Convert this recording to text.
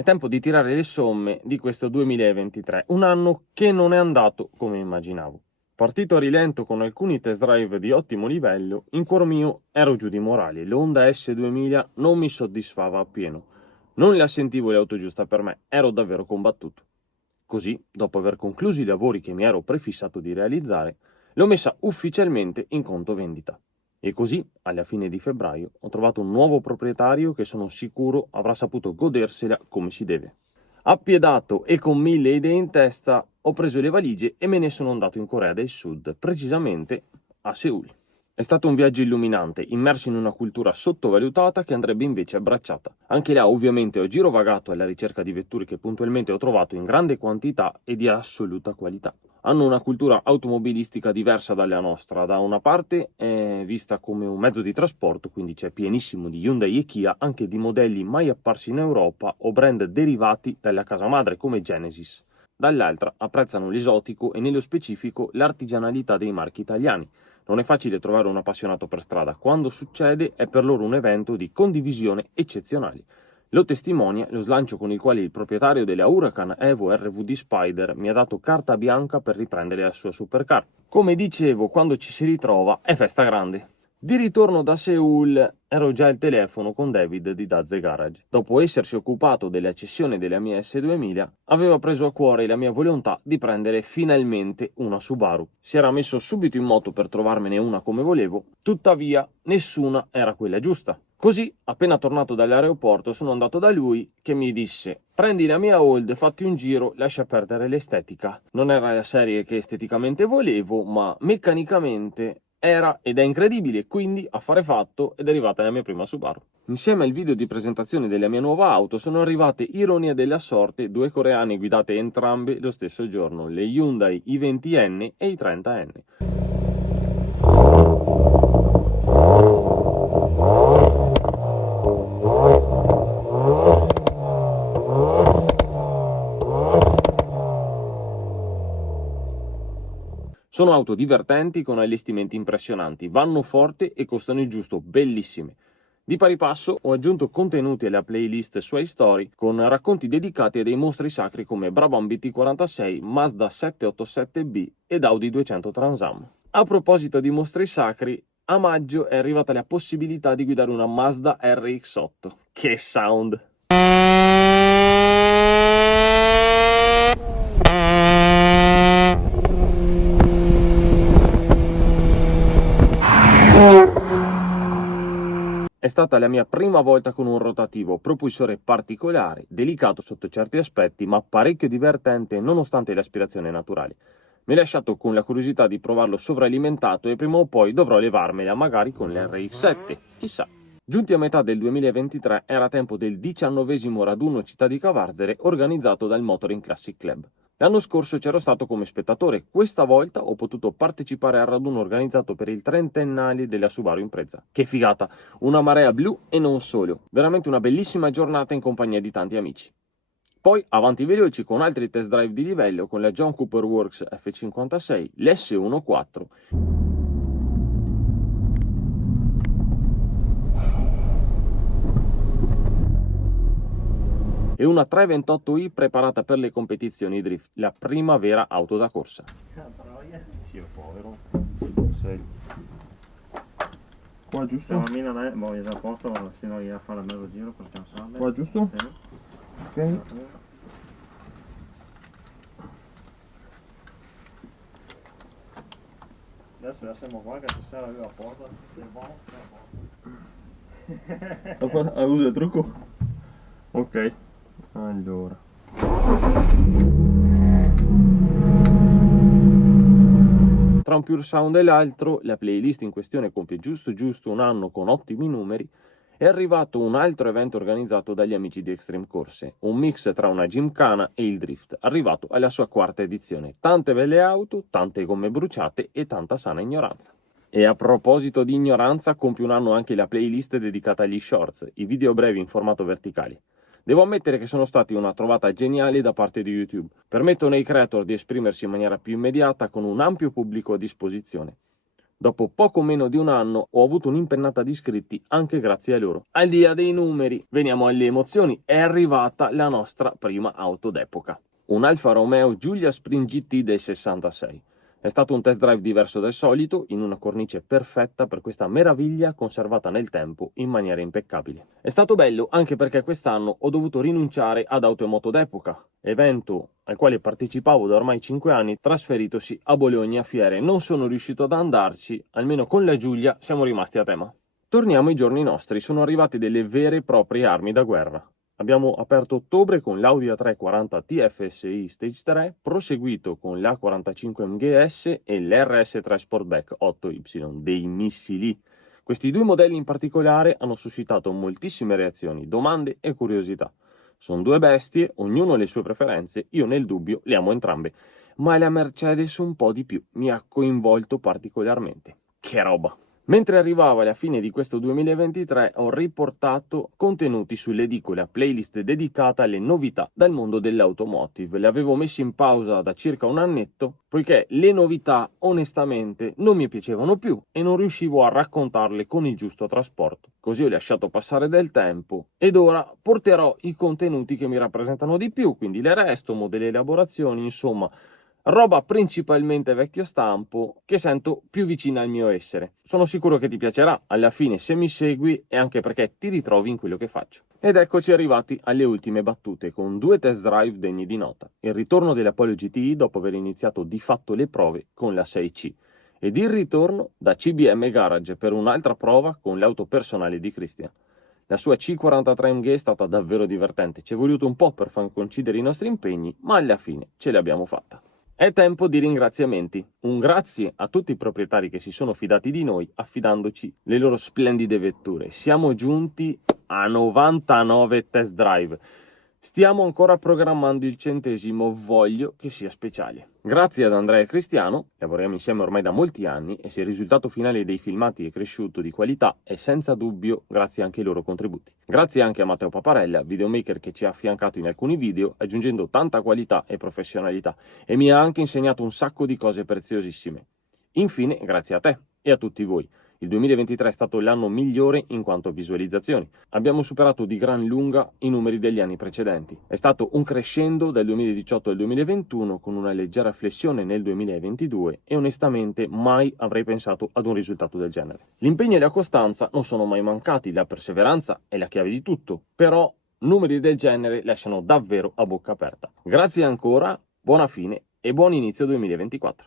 è tempo di tirare le somme di questo 2023, un anno che non è andato come immaginavo. Partito a rilento con alcuni test drive di ottimo livello, in cuor mio ero giù di morale. L'Honda S2000 non mi soddisfava appieno. Non la sentivo l'auto giusta per me, ero davvero combattuto. Così, dopo aver concluso i lavori che mi ero prefissato di realizzare, l'ho messa ufficialmente in conto vendita. E così, alla fine di febbraio, ho trovato un nuovo proprietario che sono sicuro avrà saputo godersela come si deve. Appiedato e con 1000 idee in testa, ho preso le valigie e me ne sono andato in Corea del Sud, precisamente a Seul. È stato un viaggio illuminante, immerso in una cultura sottovalutata che andrebbe invece abbracciata. Anche là ovviamente ho girovagato alla ricerca di vetture che puntualmente ho trovato in grande quantità e di assoluta qualità. Hanno una cultura automobilistica diversa dalla nostra. Da una parte è vista come un mezzo di trasporto, quindi c'è pienissimo di Hyundai e Kia, anche di modelli mai apparsi in Europa o brand derivati dalla casa madre come Genesis. Dall'altra apprezzano l'esotico e nello specifico l'artigianalità dei marchi italiani. Non è facile trovare un appassionato per strada, quando succede è per loro un evento di condivisione eccezionale. Lo testimonia lo slancio con il quale il proprietario della Huracan Evo RVD Spider mi ha dato carta bianca per riprendere la sua supercar. Come dicevo, quando ci si ritrova è festa grande. Di ritorno da Seul ero già al telefono con David di Dazze Garage. Dopo essersi occupato della cessione della mia S2000, aveva preso a cuore la mia volontà di prendere finalmente una Subaru. Si era messo subito in moto per trovarmene una come volevo, tuttavia nessuna era quella giusta. Così, appena tornato dall'aeroporto, sono andato da lui che mi disse: prendi la mia Old, fatti un giro, lascia perdere l'estetica. Non era la serie che esteticamente volevo, ma meccanicamente era ed è incredibile, quindi affare fatto ed è arrivata la mia prima Subaru. Insieme al video di presentazione della mia nuova auto sono arrivate, ironia della sorte, due coreane guidate entrambe lo stesso giorno, le Hyundai i20N e i 30N. Sono auto divertenti con allestimenti impressionanti, vanno forte e costano il giusto, bellissime. Di pari passo ho aggiunto contenuti alla playlist Suoi Story con racconti dedicati a dei mostri sacri come Brabham BT46, Mazda 787B ed Audi 200 Trans Am. A proposito di mostri sacri, a maggio è arrivata la possibilità di guidare una Mazda RX-8. Che sound! È stata la mia prima volta con un rotativo, propulsore particolare, delicato sotto certi aspetti, ma parecchio divertente nonostante le aspirazioni naturali. Mi ha lasciato con la curiosità di provarlo sovralimentato e prima o poi dovrò levarmela, magari con l'RX7, chissà. Giunti a metà del 2023 era tempo del 19° raduno Città di Cavarzere organizzato dal Motoring Classic Club. L'anno scorso c'ero stato come spettatore, questa volta ho potuto partecipare al raduno organizzato per il 30ennale della Subaru Impreza. Che figata, una marea blu e non solo, veramente una bellissima giornata in compagnia di tanti amici. Poi avanti veloci con altri test drive di livello con la John Cooper Works F56, l'S14, e una 328i preparata per le competizioni drift, la prima vera auto da corsa. Sì, povero. Sei. Qua giusto? La mina lei, boh, è già a posto, se no gli a fare il mezzo giro per cansarle. Qua giusto? Sì. Ok. Adesso siamo qua che stasera lui a porta, se buono, Usa il trucco? Ok. Allora. Tra un Pure Sound e l'altro, la playlist in questione compie giusto un anno con ottimi numeri. È arrivato un altro evento organizzato dagli amici di Extreme Corse, un mix tra una gymkhana e il drift, arrivato alla sua quarta edizione. Tante belle auto, tante gomme bruciate e tanta sana ignoranza. E a proposito di ignoranza, compie un anno anche la playlist dedicata agli shorts, i video brevi in formato verticale. Devo ammettere che sono stati una trovata geniale da parte di YouTube. Permettono ai creator di esprimersi in maniera più immediata con un ampio pubblico a disposizione. Dopo poco meno di un anno ho avuto un'impennata di iscritti anche grazie a loro. Al di là dei numeri, veniamo alle emozioni, è arrivata la nostra prima auto d'epoca. Un Alfa Romeo Giulia Sprint GT del 66. È stato un test drive diverso dal solito, in una cornice perfetta per questa meraviglia conservata nel tempo in maniera impeccabile. È stato bello anche perché quest'anno ho dovuto rinunciare ad Auto e Moto d'Epoca, evento al quale partecipavo da ormai 5 anni, trasferitosi a Bologna Fiere. Non sono riuscito ad andarci, almeno con la Giulia siamo rimasti a tema. Torniamo ai giorni nostri, sono arrivate delle vere e proprie armi da guerra. Abbiamo aperto ottobre con l'Audi A340 TFSI Stage 3, proseguito con l'A45 MGS e l'RS3 Sportback 8Y, dei missili. Questi due modelli in particolare hanno suscitato moltissime reazioni, domande e curiosità. Sono due bestie, ognuno ha le sue preferenze, io nel dubbio le amo entrambe, ma la Mercedes un po' di più, mi ha coinvolto particolarmente. Che roba! Mentre arrivava la fine di questo 2023 ho riportato contenuti sull'edicola, playlist dedicata alle novità dal mondo dell'automotive. Le avevo messe in pausa da circa un annetto, poiché le novità onestamente non mi piacevano più e non riuscivo a raccontarle con il giusto trasporto. Così ho lasciato passare del tempo ed ora porterò i contenuti che mi rappresentano di più, quindi le restomo, delle elaborazioni, insomma roba principalmente vecchio stampo che sento più vicina al mio essere. Sono sicuro che ti piacerà, alla fine se mi segui e anche perché ti ritrovi in quello che faccio. Ed eccoci arrivati alle ultime battute con due test drive degni di nota. Il ritorno dell'Apollo GTI dopo aver iniziato di fatto le prove con la 6C ed il ritorno da CBM Garage per un'altra prova con l'auto personale di Christian. La sua C43 MG è stata davvero divertente, ci è voluto un po' per far coincidere i nostri impegni, ma alla fine ce l'abbiamo fatta. È tempo di ringraziamenti. Un grazie a tutti i proprietari che si sono fidati di noi affidandoci le loro splendide vetture. Siamo giunti a 99 test drive. Stiamo ancora programmando il 100°, voglio che sia speciale. Grazie ad Andrea e Cristiano, lavoriamo insieme ormai da molti anni e se il risultato finale dei filmati è cresciuto di qualità è senza dubbio grazie anche ai loro contributi. Grazie anche a Matteo Paparella, videomaker che ci ha affiancato in alcuni video aggiungendo tanta qualità e professionalità e mi ha anche insegnato un sacco di cose preziosissime. Infine, grazie a te e a tutti voi. Il 2023 è stato l'anno migliore in quanto a visualizzazioni. Abbiamo superato di gran lunga i numeri degli anni precedenti. È stato un crescendo dal 2018 al 2021 con una leggera flessione nel 2022 e onestamente mai avrei pensato ad un risultato del genere. L'impegno e la costanza non sono mai mancati, la perseveranza è la chiave di tutto, però numeri del genere lasciano davvero a bocca aperta. Grazie ancora, buona fine e buon inizio 2024.